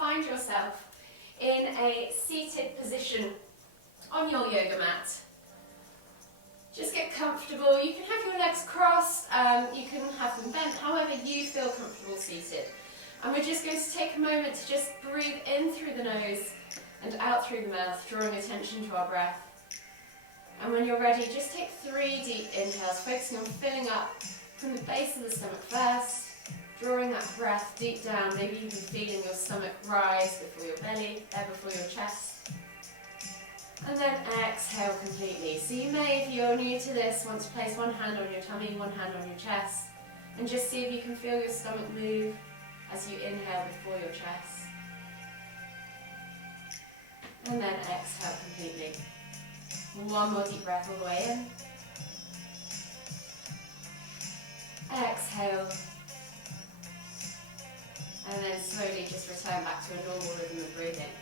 find yourself in a seated position on your yoga mat. Just get comfortable. You can have your legs crossed, you can have them bent, however you feel comfortable seated. And we're just going to take a moment to just breathe in through the nose and out through the mouth, drawing attention to our breath. And when you're ready, just take 3 deep inhales, focusing on filling up from the base of the stomach first, drawing that breath deep down, maybe even feeling your stomach rise before your belly, before your chest. And then exhale completely. So you may, if you're new to this, want to place one hand on your tummy, one hand on your chest, and just see if you can feel your stomach move as you inhale before your chest. And then exhale completely. One more deep breath all the way in. Exhale. And then slowly just return back to a normal rhythm of breathing.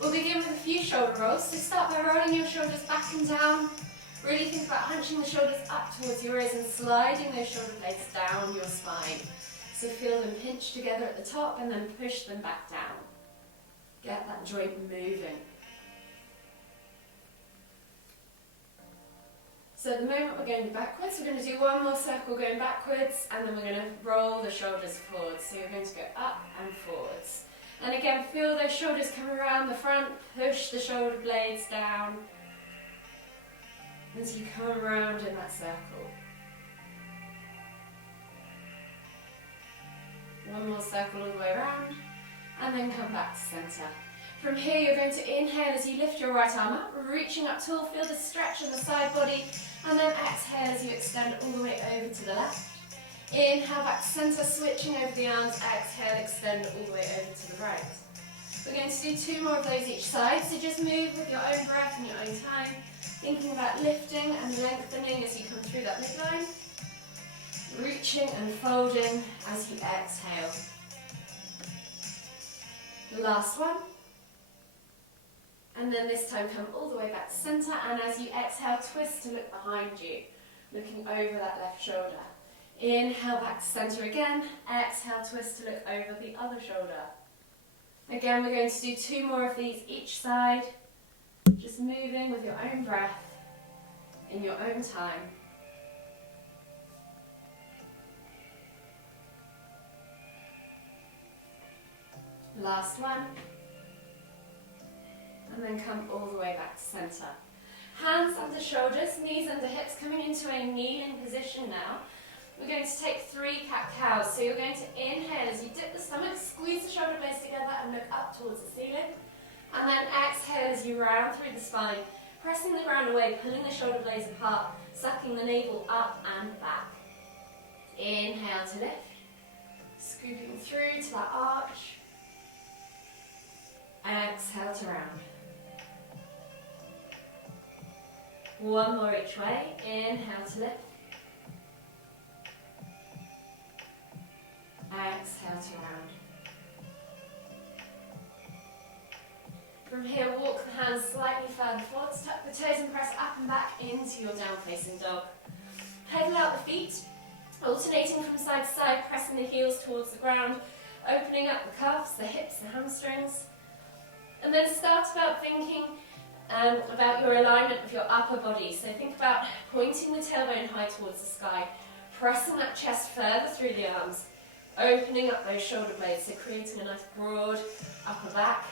We'll begin with a few shoulder rolls. So start by rolling your shoulders back and down. Really think about hunching the shoulders up towards your ears and sliding those shoulder blades down your spine. So feel them pinch together at the top and then push them back down. Get that joint moving. So at the moment we're going backwards. We're going to do one more circle going backwards, and then we're going to roll the shoulders forwards. So you're going to go up and forwards. And again, feel those shoulders come around the front, push the shoulder blades down as you come around in that circle. One more circle all the way around, and then come back to centre. From here you're going to inhale as you lift your right arm up, reaching up tall, feel the stretch in the side body, and then exhale as you extend all the way over to the left. Inhale back to centre, switching over the arms, exhale, extend all the way over to the right. We're going to do 2 more of those each side, so just move with your own breath and your own time, thinking about lifting and lengthening as you come through that midline, reaching and folding as you exhale. Last one. And then this time come all the way back to centre, and as you exhale, twist to look behind you, looking over that left shoulder. Inhale back to centre again, exhale, twist to look over the other shoulder. Again, we're going to do 2 more of these each side, just moving with your own breath, in your own time. Last one. And then come all the way back to centre. Hands under shoulders, knees under hips, coming into a kneeling position now. We're going to take 3 cat-cows. So you're going to inhale as you dip the stomach, squeeze the shoulder blades together and look up towards the ceiling. And then exhale as you round through the spine, pressing the ground away, pulling the shoulder blades apart, sucking the navel up and back. Inhale to lift, scooping through to that arch. Exhale to round. One more each way. Inhale to lift. Exhale to round. From here, walk the hands slightly further forwards, tuck the toes and press up and back into your down facing dog. Pedal out the feet, alternating from side to side, pressing the heels towards the ground, opening up the calves, the hips, the hamstrings. And then start about thinking about your alignment of your upper body. So think about pointing the tailbone high towards the sky, pressing that chest further through the arms, opening up those shoulder blades, so creating a nice broad upper back.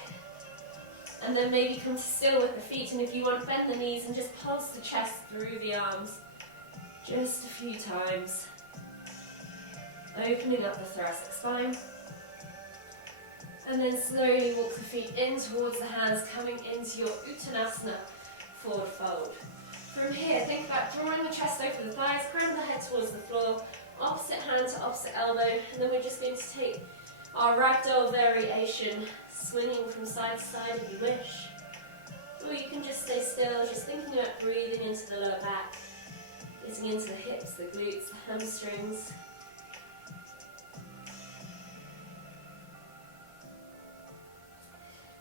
And then maybe come to still with the feet, and if you want, bend the knees and just pulse the chest through the arms just a few times, opening up the thoracic spine. And then slowly walk the feet in towards the hands, coming into your Uttanasana, forward fold. From here, think about drawing the chest over the thighs, ground the head towards the floor, opposite hand to opposite elbow, and then we're just going to take our ragdoll variation, swinging from side to side if you wish. Or you can just stay still, just thinking about breathing into the lower back, getting into the hips, the glutes, the hamstrings.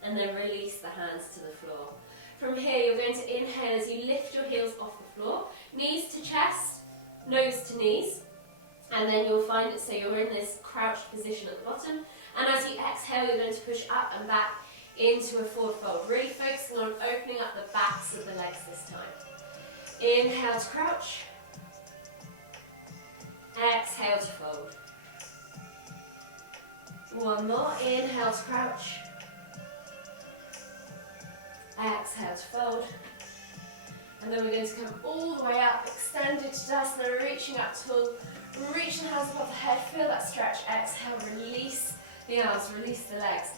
And then release the hands to the floor. From here, you're going to inhale as you lift your heels off the floor, knees to chest, nose to knees. And then you'll find it so you're in this crouched position at the bottom. And as you exhale, you're going to push up and back into a forward fold, really focusing on opening up the backs of the legs this time. Inhale to crouch. Exhale to fold. One more. Inhale to crouch. Exhale to fold. And then we're going to come all the way up, extended Tadasana, reaching up tall. Reach the hands above the head, feel that stretch. Exhale, release the arms, release the legs.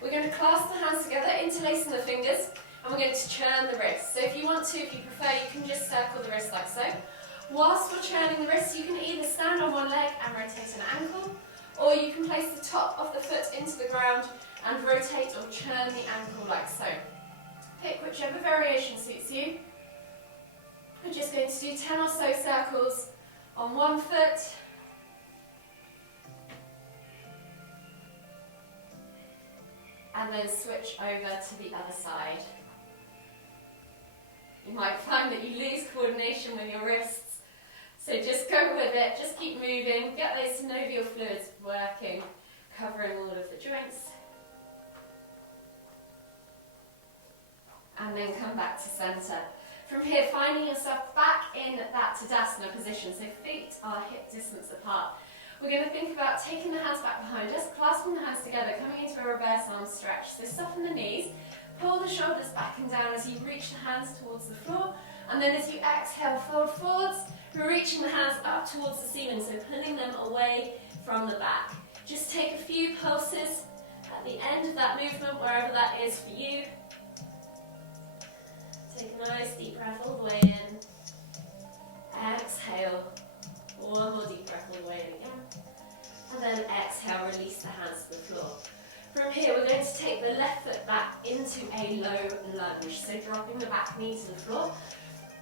We're going to clasp the hands together, interlacing the fingers, and we're going to churn the wrists. So if you want to, if you prefer, you can just circle the wrists like so. Whilst we're churning the wrists, you can either stand on one leg and rotate an ankle, or you can place the top of the foot into the ground and rotate or churn the ankle like so. Pick whichever variation suits you. We're just going to do 10 or so circles on one foot. And then switch over to the other side. You might find that you lose coordination with your wrists, so just go with it, just keep moving, get those synovial fluids working, covering all of the joints. And then come back to centre. From here, finding yourself back in that Tadasana position, so feet are hip distance apart. We're going to think about taking the hands back behind us, clasping the hands together, coming into a reverse arm stretch. So soften the knees, pull the shoulders back and down as you reach the hands towards the floor, and then as you exhale, fold forwards, reaching the hands up towards the ceiling, so pulling them away from the back. Just take a few pulses at the end of that movement, wherever that is for you. Take a nice deep breath all the way in. Exhale. One more deep breath all the way in again. And then exhale, release the hands to the floor. From here, we're going to take the left foot back into a low lunge. So dropping the back knee to the floor.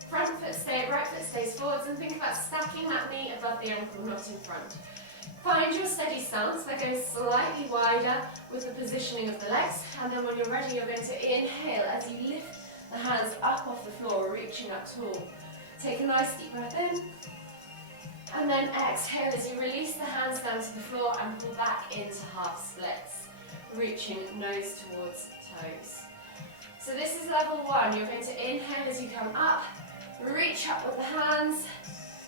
Front foot stays, right foot stays forwards, and think about stacking that knee above the ankle, not in front. Find your steady stance by going slightly wider with the positioning of the legs. And then when you're ready, you're going to inhale as you lift the hands up off the floor, reaching up tall. Take a nice deep breath in. And then exhale as you release the hands down to the floor and pull back into half splits, reaching nose towards toes. So this is level one. You're going to inhale as you come up, reach up with the hands,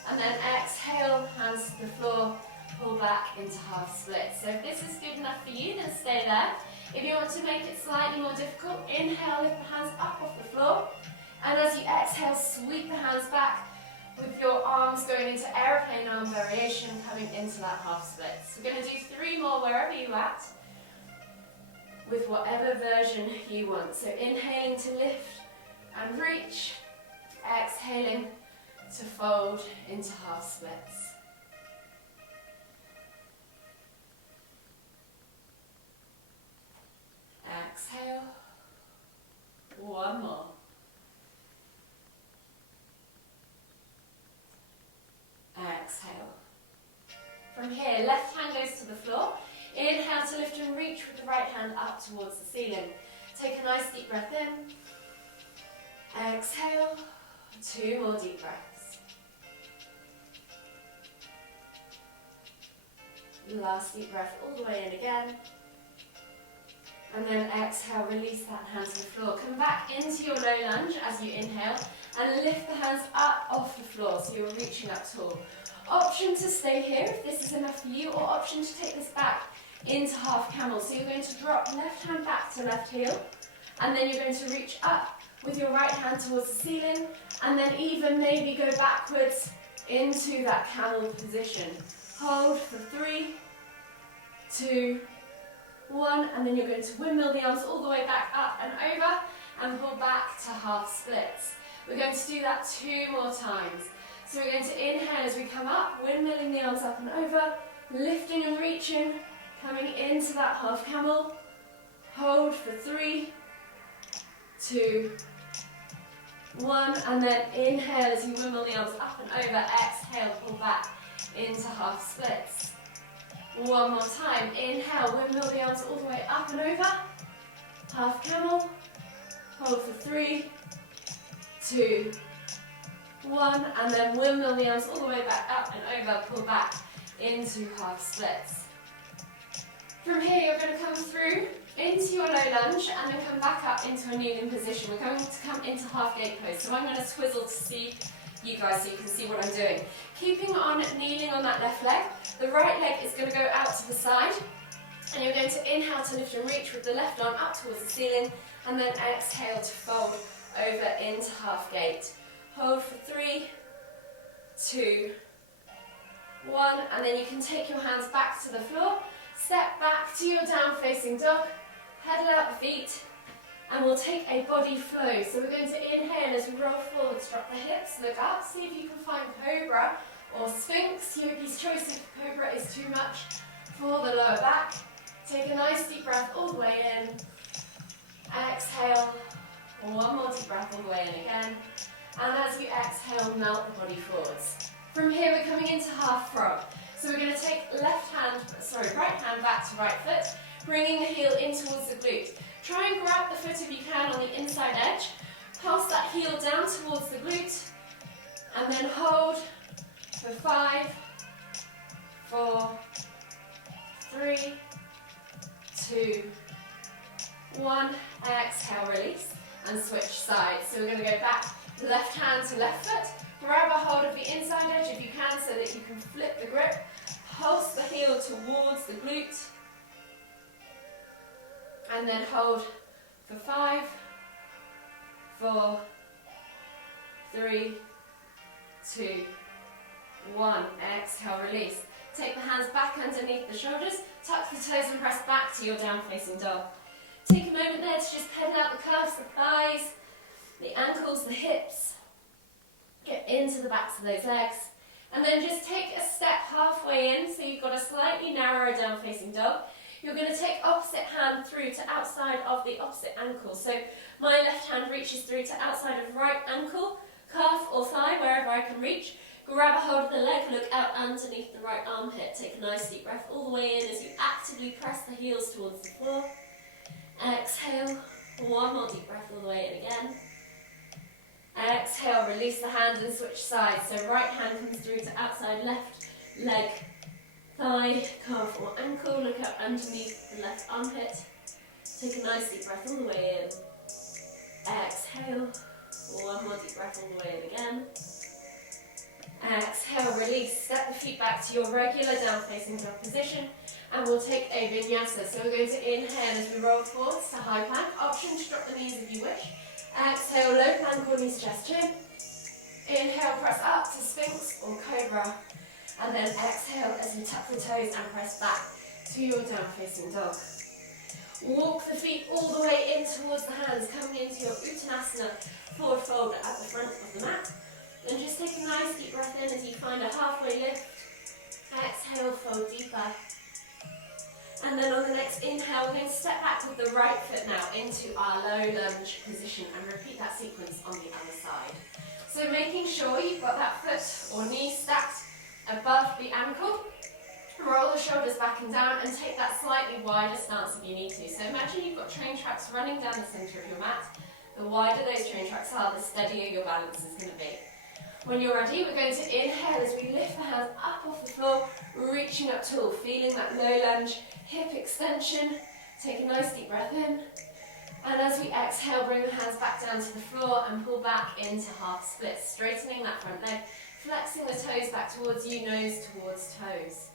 and then exhale, hands to the floor, pull back into half splits. So if this is good enough for you, then stay there. If you want to make it slightly more difficult, inhale, lift the hands up off the floor, and as you exhale, sweep the hands back, with your arms going into aeroplane arm variation, coming into that half split. So we're going to do 3 more wherever you're at, with whatever version you want. So inhaling to lift and reach, exhaling to fold into half splits. Exhale. One more. Exhale. From here, left hand goes to the floor. Inhale to lift and reach with the right hand up towards the ceiling. Take a nice deep breath in. Exhale. 2 more deep breaths. Last deep breath all the way in again. And then exhale, release that hand to the floor. Come back into your low lunge as you inhale and lift the hands up off the floor so you're reaching up tall. Option to stay here if this is enough for you, or option to take this back into half camel. So you're going to drop left hand back to left heel, and then you're going to reach up with your right hand towards the ceiling, and then even maybe go backwards into that camel position. Hold for 3, 2, 1, and then you're going to windmill the arms all the way back up and over, and pull back to half splits. We're going to do that 2 more times. So we're going to inhale as we come up, windmilling the arms up and over, lifting and reaching, coming into that half camel. Hold for 3, 2, 1, and then inhale as you windmill the arms up and over, exhale, pull back into half splits. 1 more time, inhale, windmill the arms all the way up and over, half camel, hold for 3, 2, 1, and then windmill the arms all the way back up and over, pull back into half splits. From here, you're going to come through into your low lunge and then come back up into a kneeling position. We're going to come into half gate pose. So I'm going to swizzle to see you guys so you can see what I'm doing. Keeping on kneeling on that left leg, the right leg is going to go out to the side. And you're going to inhale to lift and reach with the left arm up towards the ceiling, and then exhale to fold over into half gate. Hold for 3, 2, 1, and then you can take your hands back to the floor, step back to your down facing dog, pedal out the feet, and we'll take a body flow. So we're going to inhale as we roll forwards, drop the hips, look up, see if you can find Cobra or Sphinx. Yogi's choice if Cobra is too much for the lower back. Take a nice deep breath all the way in. Exhale. One more deep breath all the way in again. And as you exhale, melt the body forwards. From here, we're coming into half frog. So we're going to take right hand back to right foot, bringing the heel in towards the glute. Try and grab the foot if you can on the inside edge. Pass that heel down towards the glute. And then hold for 5, 4, 3, 2, 1, exhale, release, and switch sides. So we're going to go back, left hand to left foot, grab a hold of the inside edge if you can so that you can flip the grip, pulse the heel towards the glute, and then hold for 5, 4, 3, 2, 1, exhale, release. Take the hands back underneath the shoulders, tuck the toes and press back to your down-facing dog. Take a moment there to just pedal out the calves, the thighs, the ankles, the hips. Get into the backs of those legs. And then just take a step halfway in, so you've got a slightly narrower down-facing dog. You're going to take opposite hand through to outside of the opposite ankle. So my left hand reaches through to outside of right ankle, calf or thigh, wherever I can reach. Grab a hold of the leg, look out underneath the right armpit. Take a nice deep breath all the way in as you actively press the heels towards the floor. Exhale, one more deep breath all the way in again. Exhale, release the hand and switch sides. So right hand comes through to outside left leg, thigh, calf or ankle. Look out underneath the left armpit. Take a nice deep breath all the way in. Exhale, one more deep breath all the way in again. Exhale, release, step the feet back to your regular down-facing dog position, and we'll take a vinyasa. So we're going to inhale as we roll forwards to high plank. Option to drop the knees if you wish. Exhale, low plank or knees, chest, chin. Inhale, press up to Sphinx or Cobra. And then exhale as you tuck the toes and press back to your down-facing dog. Walk the feet all the way in towards the hands, coming into your Uttanasana forward fold at the front of the mat. And just take a nice deep breath in as you find a halfway lift. Exhale, fold deeper. And then on the next inhale, we're going to step back with the right foot now into our low lunge position and repeat that sequence on the other side. So making sure you've got that foot or knee stacked above the ankle. Roll the shoulders back and down and take that slightly wider stance if you need to. So imagine you've got train tracks running down the centre of your mat. The wider those train tracks are, the steadier your balance is going to be. When you're ready, we're going to inhale as we lift the hands up off the floor, reaching up tall, feeling that low lunge, hip extension. Take a nice deep breath in. And as we exhale, bring the hands back down to the floor and pull back into half splits, straightening that front leg, flexing the toes back towards you, nose towards toes.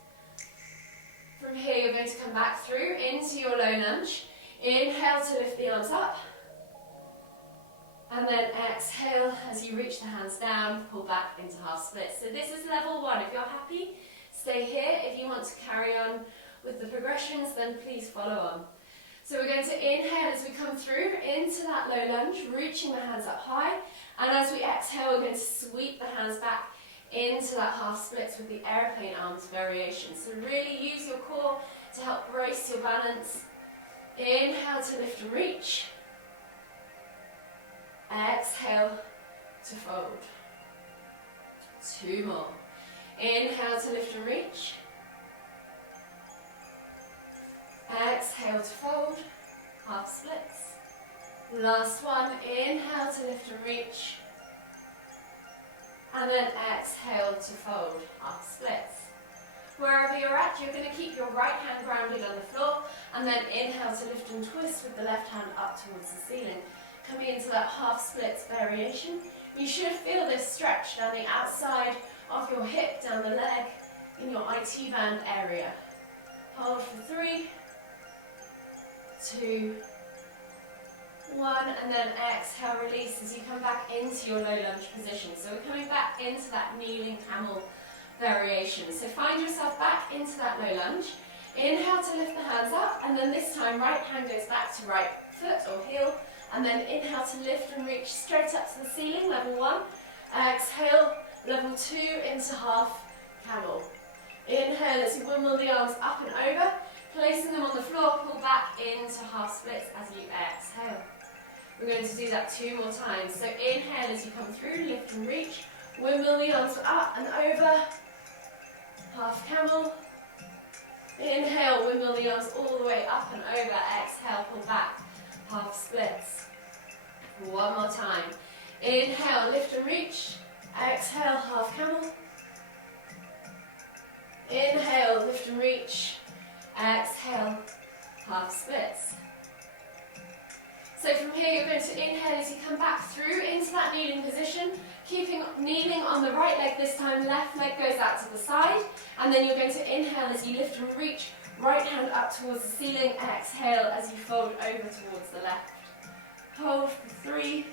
From here, you're going to come back through into your low lunge. Inhale to lift the arms up. And then exhale as you reach the hands down, pull back into half splits. So this is level 1. If you're happy, stay here. If you want to carry on with the progressions, then please follow on. So we're going to inhale as we come through into that low lunge, reaching the hands up high. And as we exhale, we're going to sweep the hands back into that half splits with the airplane arms variation. So really use your core to help brace your balance. Inhale to lift and reach. Exhale to fold. 2 more. Inhale to lift and reach. Exhale to fold. Half splits. Last one. Inhale to lift and reach. And then exhale to fold. Half splits. Wherever you're at, you're going to keep your right hand grounded on the floor, and then inhale to lift and twist with the left hand up towards the ceiling. Coming into that half splits variation. You should feel this stretch down the outside of your hip, down the leg, in your IT band area. Hold for 3, 2, 1, and then exhale, release as you come back into your low lunge position. So we're coming back into that kneeling camel variation. So find yourself back into that low lunge. Inhale to lift the hands up, and then this time right hand goes back to right foot or heel, and then inhale to lift and reach straight up to the ceiling, level 1. Exhale, level 2 into half camel. Inhale as you wimble the arms up and over, placing them on the floor, pull back into half splits as you exhale. We're going to do that 2 more times. So inhale as you come through, lift and reach, wimble the arms up and over, half camel. Inhale, wimble the arms all the way up and over, exhale, pull back, half splits. 1 more time. Inhale, lift and reach, exhale, half camel. Inhale, lift and reach, exhale, half splits. So from here you're going to inhale as you come back through into that kneeling position, keeping kneeling on the right leg this time, left leg goes out to the side, and then you're going to inhale as you lift and reach, right hand up towards the ceiling, exhale as you fold over towards the left. Hold for 3,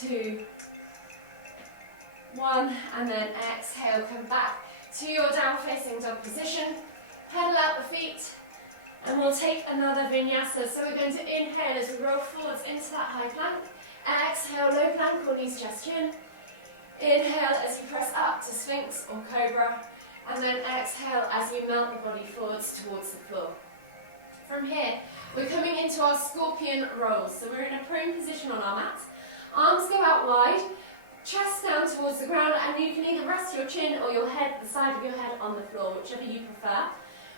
2, 1, and then exhale, come back to your down facing dog position, pedal out the feet, and we'll take another vinyasa. So we're going to inhale as we roll forwards into that high plank, exhale, low plank or knees chest chin, inhale as you press up to sphinx or cobra, and then exhale as you melt the body forwards towards the floor. From here, we're coming into our scorpion rolls. So we're in a prone position on our mat, arms go out wide, chest down towards the ground, and you can either rest your chin or your head, the side of your head on the floor, whichever you prefer.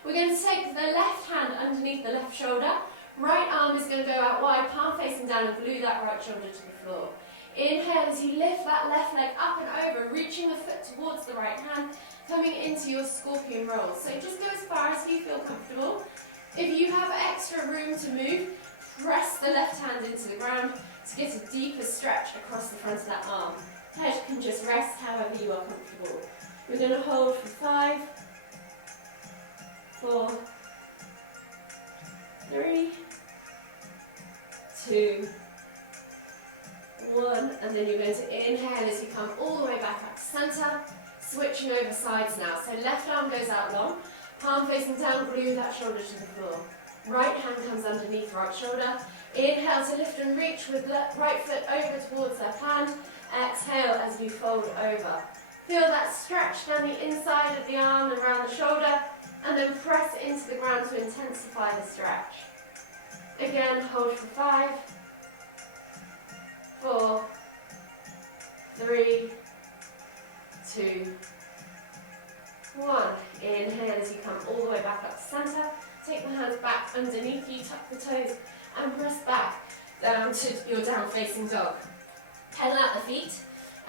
We're going to take the left hand underneath the left shoulder, right arm is going to go out wide, palm facing down, and glue that right shoulder to the floor. Inhale as you lift that left leg up and over, reaching the foot towards the right hand, coming into your scorpion roll. So just go as far as you feel comfortable. If you have extra room to move, press the left hand into the ground to get a deeper stretch across the front of that arm. Head can just rest however you are comfortable. We're going to hold for 5, 4, 3, 2, 1, and then you're going to inhale as you come all the way back up to centre, switching over sides now. So left arm goes out long, palm facing down, glue that shoulder to the floor. Right hand comes underneath right shoulder. Inhale to lift and reach with right foot over towards left hand. Exhale as you fold over. Feel that stretch down the inside of the arm and around the shoulder, and then press into the ground to intensify the stretch. Again, hold for 5, 4, 3, 2, 1. Inhale as you come all the way back up to centre. Take the hands back underneath you, tuck the toes, and press back down to your down facing dog. Pedal out the feet,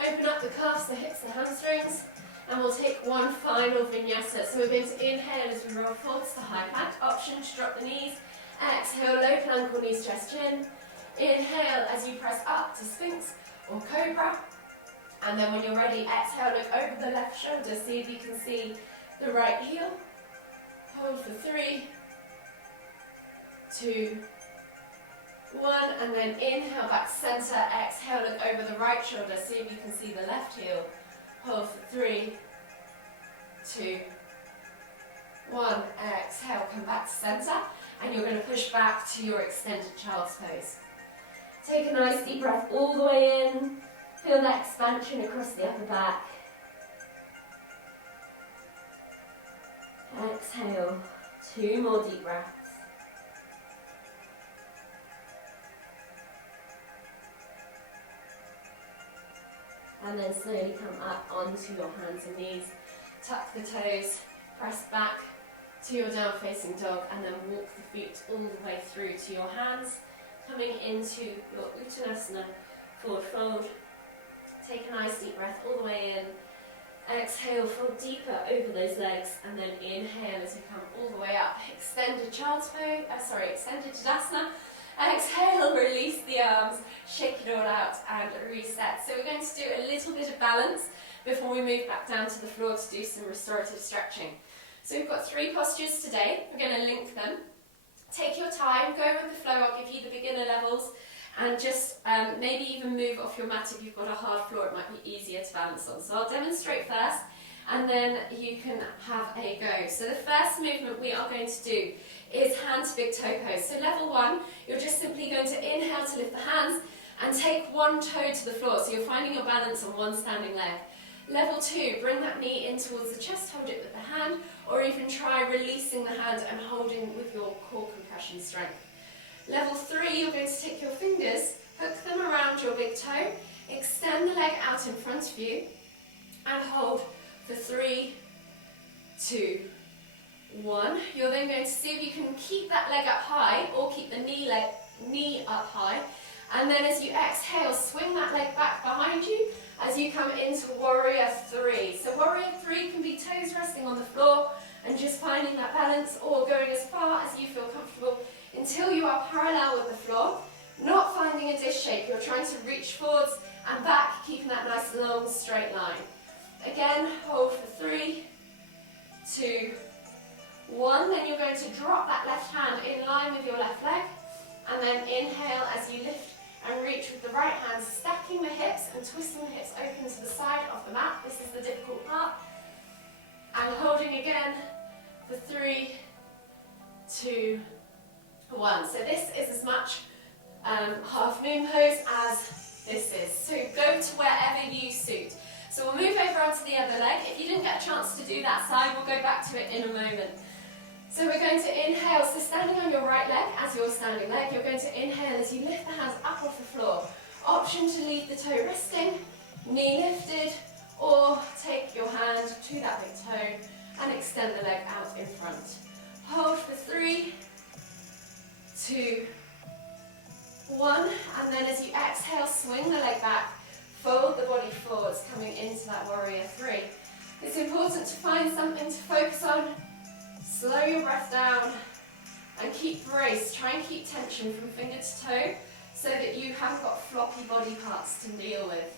open up the calves, the hips, the hamstrings, and we'll take one final vinyasa. So we're going to inhale as we roll forwards to high plank. Option to drop the knees. Exhale, low plank or knees chest chin. Inhale as you press up to sphinx or cobra. And then when you're ready, exhale, look over the left shoulder, see if you can see the right heel. Hold for 3, 2, 1, and then inhale back to centre, exhale, look over the right shoulder, see if you can see the left heel. Hold for 3, 2, 1, exhale, come back to centre, and you're going to push back to your extended child's pose. Take a nice deep breath all the way in, feel that expansion across the upper back. Exhale, 2 more deep breaths. And then slowly come up onto your hands and knees. Tuck the toes, press back to your down facing dog, and then walk the feet all the way through to your hands, coming into your Uttanasana, forward fold. Take a nice deep breath all the way in. Exhale, fold deeper over those legs, and then inhale as you come all the way up. Extended child's pose, extended Tadasana. Exhale, release the arms, shake it all out and reset. So we're going to do a little bit of balance before we move back down to the floor to do some restorative stretching. So we've got 3 postures today. We're going to link them. Take your time, go with the flow. I'll give you the beginner levels, and just maybe even move off your mat if you've got a hard floor. It might be easier to balance on. So I'll demonstrate first, and then you can have a go. So the first movement we are going to do is hand to big toe pose. So level 1, you're just simply going to inhale to lift the hands and take one toe to the floor. So you're finding your balance on one standing leg. Level 2, bring that knee in towards the chest, hold it with the hand, or even try releasing the hand and holding with your core compression strength. Level 3, you're going to take your fingers, hook them around your big toe, extend the leg out in front of you, and hold for 3, 2, 1. You're then going to see if you can keep that leg up high, or keep the knee up high, and then as you exhale, swing that leg back behind you as you come into Warrior 3. So Warrior 3 can be toes resting on the floor and just finding that balance, or going as far as you feel comfortable until you are parallel with the floor, not finding a dish shape. You're trying to reach forwards and back, keeping that nice long straight line. Again, hold for 3, 2, 1. Then you're going to drop that left hand in line with your left leg, and then inhale as you lift and reach with the right hand, stacking the hips and twisting the hips open to the side of the mat. This is the difficult part. And holding again for 3, 2, 1. So this is as much half moon pose as this is. So go to wherever you suit. So we'll move over onto the other leg. If you didn't get a chance to do that side, we'll go back to it in a moment. So we're going to inhale, so standing on your right leg as your standing leg, you're going to inhale as you lift the hands up off the floor. Option to leave the toe resting, knee lifted, or take your hand to that big toe and extend the leg out in front. Hold for 3, 2, 1, and then as you exhale, swing the leg back, fold the body forwards, coming into that Warrior 3. It's important to find something to focus on. Slow your breath down and keep brace. Try and keep tension from finger to toe so that you haven't got floppy body parts to deal with.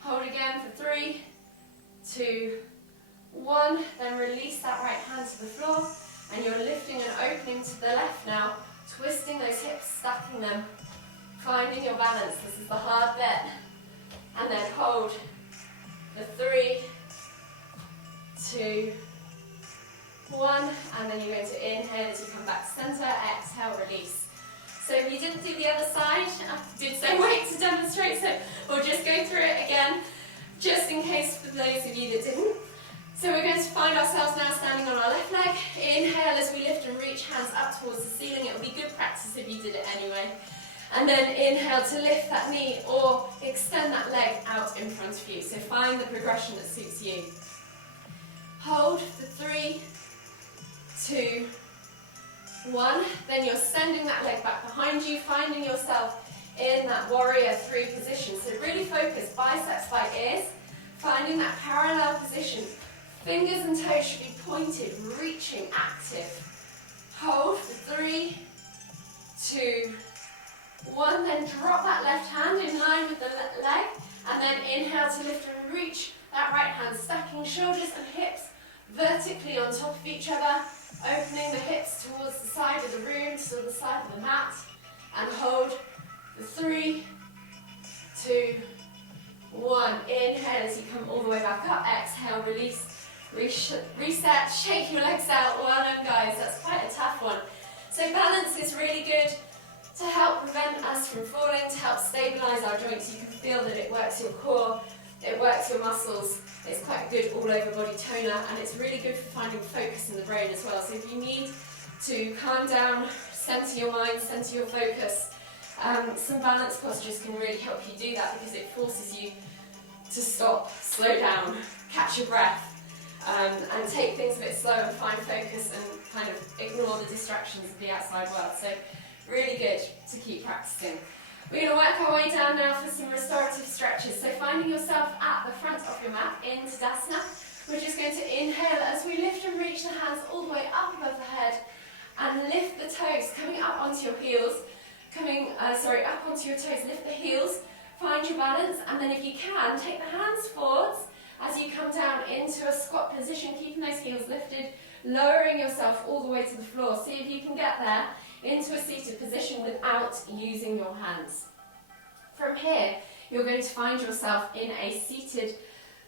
Hold again for 3, 2, 1. Then release that right hand to the floor, and you're lifting and opening to the left now, twisting those hips, stacking them, finding your balance. This is the hard bit. And then hold for 3, 2, 1, and then you're going to inhale as you come back to centre, exhale, release. So if you didn't do the other side, I did say wait to demonstrate, so we'll just go through it again, just in case for those of you that didn't. So we're going to find ourselves now standing on our left leg. Inhale as we lift and reach, hands up towards the ceiling. It will be good practice if you did it anyway. And then inhale to lift that knee or extend that leg out in front of you. So find the progression that suits you. Hold for 3, 2, 1. Then you're sending that leg back behind you, finding yourself in that Warrior 3 position. So really focus, biceps by ears, finding that parallel position. Fingers and toes should be pointed, reaching, active. Hold for 3, 2, 1. Then drop that left hand in line with the leg, and then inhale to lift and reach that right hand, stacking shoulders and hips vertically on top of each other, opening the hips towards the side of the room, to the side of the mat, and hold for 3, 2, 1. Inhale as you come all the way back up, exhale, release, reset, shake your legs out. Well done guys, that's quite a tough one. So balance is really good to help prevent us from falling, to help stabilise our joints. You can feel that it works your core, it works your muscles. It's quite good all over body toner, and it's really good for finding focus in the brain as well. So if you need to calm down, centre your mind, centre your focus, some balance postures can really help you do that, because it forces you to stop, slow down, catch your breath, and take things a bit slow and find focus and kind of ignore the distractions of the outside world. So really good to keep practicing. We're going to work our way down now for some restorative stretches. So finding yourself at the front of your mat in Tadasana, we're just going to inhale as we lift and reach the hands all the way up above the head and lift the toes, coming up onto your heels, up onto your toes, lift the heels, find your balance, and then if you can, take the hands forwards as you come down into a squat position, keeping those heels lifted, lowering yourself all the way to the floor. See if you can get there into a seated position without using your hands. From here, you're going to find yourself in a seated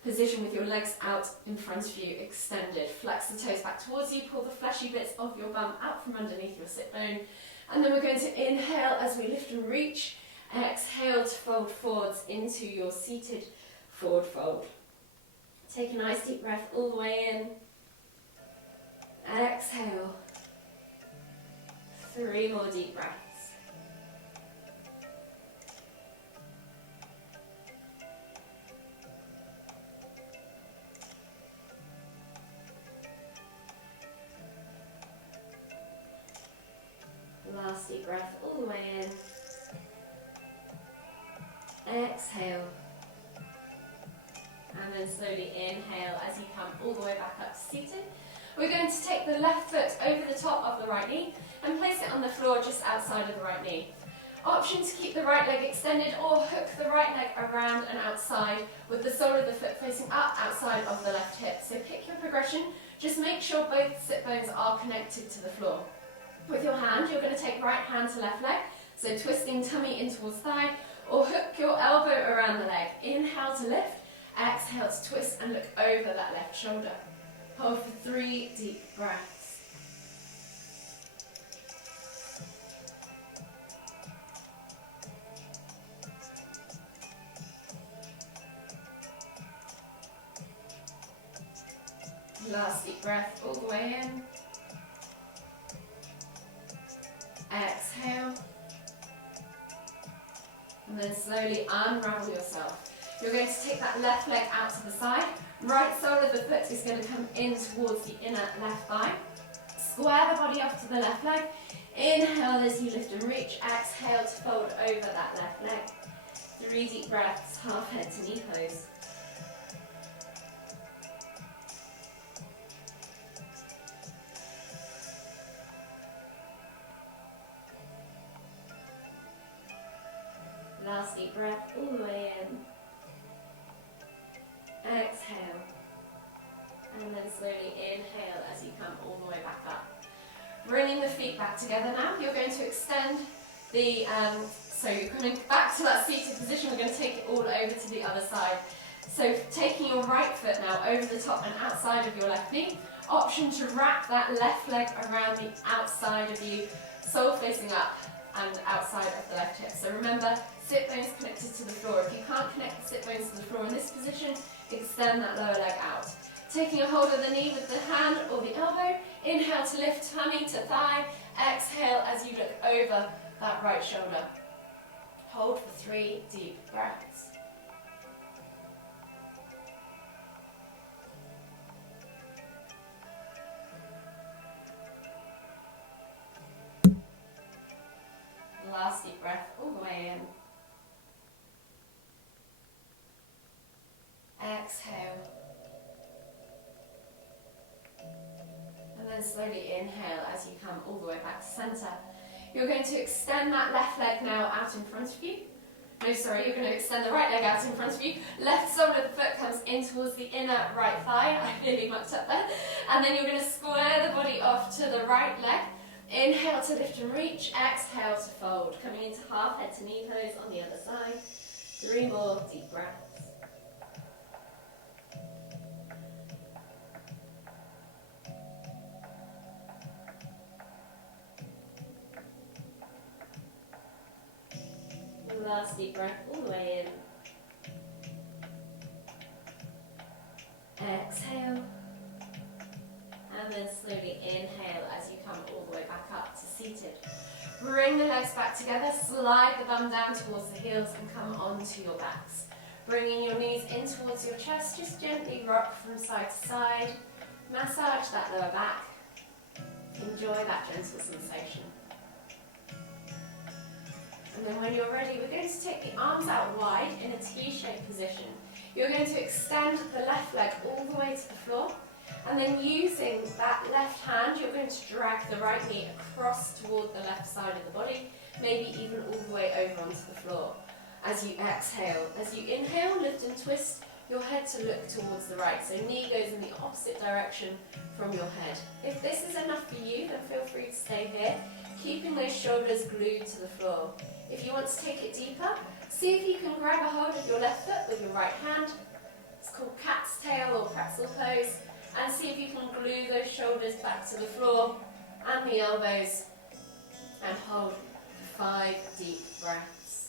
position with your legs out in front of you, extended. Flex the toes back towards you, pull the fleshy bits of your bum out from underneath your sit bone, and then we're going to inhale as we lift and reach, exhale to fold forwards into your seated forward fold. Take a nice deep breath all the way in. Exhale. 3 more deep breaths. Last deep breath all the way in. Exhale. And then slowly inhale as you come all the way back up to seated. We're going to take the left foot over the top of the right knee and place it on the floor just outside of the right knee. Option to keep the right leg extended or hook the right leg around and outside with the sole of the foot facing up outside of the left hip. So pick your progression, just make sure both sit bones are connected to the floor. With your hand, you're going to take right hand to left leg, so twisting tummy in towards thigh, or hook your elbow around the leg. Inhale to lift, exhale to twist and look over that left shoulder. Hold for 3 deep breaths. Last deep breath all the way in. Exhale. And then slowly unravel yourself. You're going to take that left leg out to the side. Right sole of the foot is going to come in towards the inner left thigh. Square the body off to the left leg. Inhale as you lift and reach. Exhale to fold over that left leg. 3 deep breaths, half head to knee pose. Last deep breath all the way in. Exhale. And then slowly inhale as you come all the way back up. Bringing the feet back together now. You're going to extend the, so you're coming back to that seated position. We're going to take it all over to the other side. So taking your right foot now over the top and outside of your left knee. Option to wrap that left leg around the outside of you, sole facing up and outside of the left hip. So remember, sit bones connected to the floor. If you can't connect the sit bones to the floor in this position, extend that lower leg out. Taking a hold of the knee with the hand or the elbow. Inhale to lift tummy to thigh. Exhale as you look over that right shoulder. Hold for 3 deep breaths. Last deep breath all the way in. Exhale. And then slowly inhale as you come all the way back to center. You're going to extend that left leg now out in front of you. No, sorry, you're going to extend the right leg out in front of you. Left sole of the foot comes in towards the inner right thigh. I really mucked up there. And then you're going to square the body off to the right leg. Inhale to lift and reach. Exhale to fold. Coming into half head to knee pose on the other side. 3 more deep breaths. Last deep breath all the way in. Exhale. And then slowly inhale as you come all the way back up to seated. Bring the legs back together, slide the bum down towards the heels and come onto your backs. Bringing your knees in towards your chest, just gently rock from side to side. Massage that lower back. Enjoy that gentle sensation. And then when you're ready, we're going to take the arms out wide in a T-shaped position. You're going to extend the left leg all the way to the floor, and then using that left hand, you're going to drag the right knee across toward the left side of the body, maybe even all the way over onto the floor. As you exhale, as you inhale, lift and twist your head to look towards the right, so knee goes in the opposite direction from your head. If this is enough for you, then feel free to stay here, keeping those shoulders glued to the floor. If you want to take it deeper, see if you can grab a hold of your left foot with your right hand. It's called cat's tail or pretzel pose. And see if you can glue those shoulders back to the floor and the elbows, and hold for 5 deep breaths.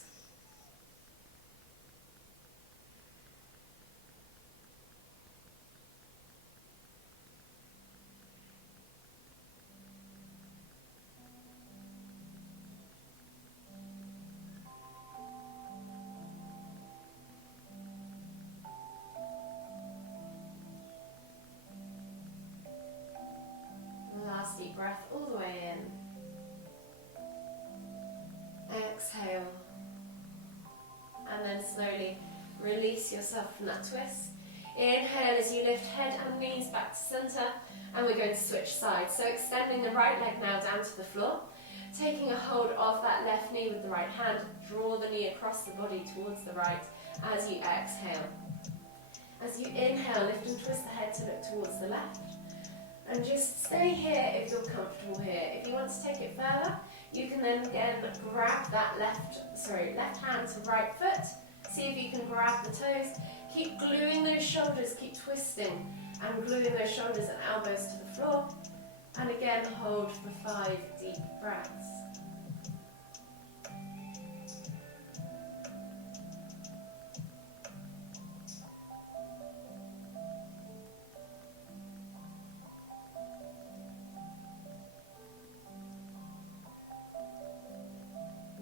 Last deep breath all the way in. Exhale. And then slowly release yourself from that twist. Inhale as you lift head and knees back to center, and we're going to switch sides. So extending the right leg now down to the floor, taking a hold of that left knee with the right hand, draw the knee across the body towards the right as you exhale. As you inhale, lift and twist the head to look towards the left. And just stay here if you're comfortable here. If you want to take it further, you can then again grab that left hand to right foot. See if you can grab the toes. Keep gluing those shoulders, keep twisting and gluing those shoulders and elbows to the floor. And again, hold for 5 deep breaths.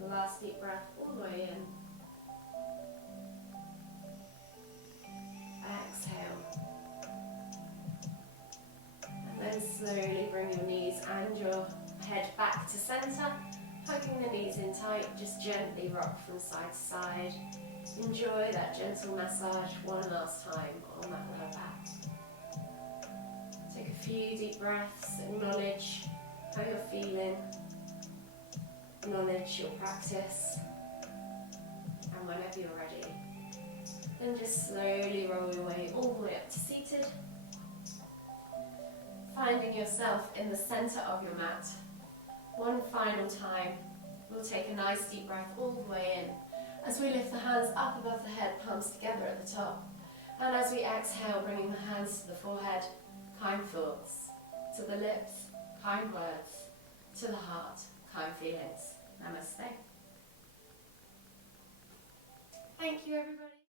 Last deep breath all the way in. Exhale. And then slowly bring your knees and your head back to center, hugging the knees in tight. Just gently rock from side to side. Enjoy that gentle massage one last time on that lower back. Take a few deep breaths, acknowledge how you're feeling. Acknowledge your practice, and whenever you're ready, then just slowly roll your way all the way up to seated, finding yourself in the center of your mat. One final time, we'll take a nice deep breath all the way in as we lift the hands up above the head, palms together at the top, and as we exhale, bringing the hands to the forehead, kind thoughts, to the lips, kind words, to the heart, kind feelings. Namaste. Thank you, everybody.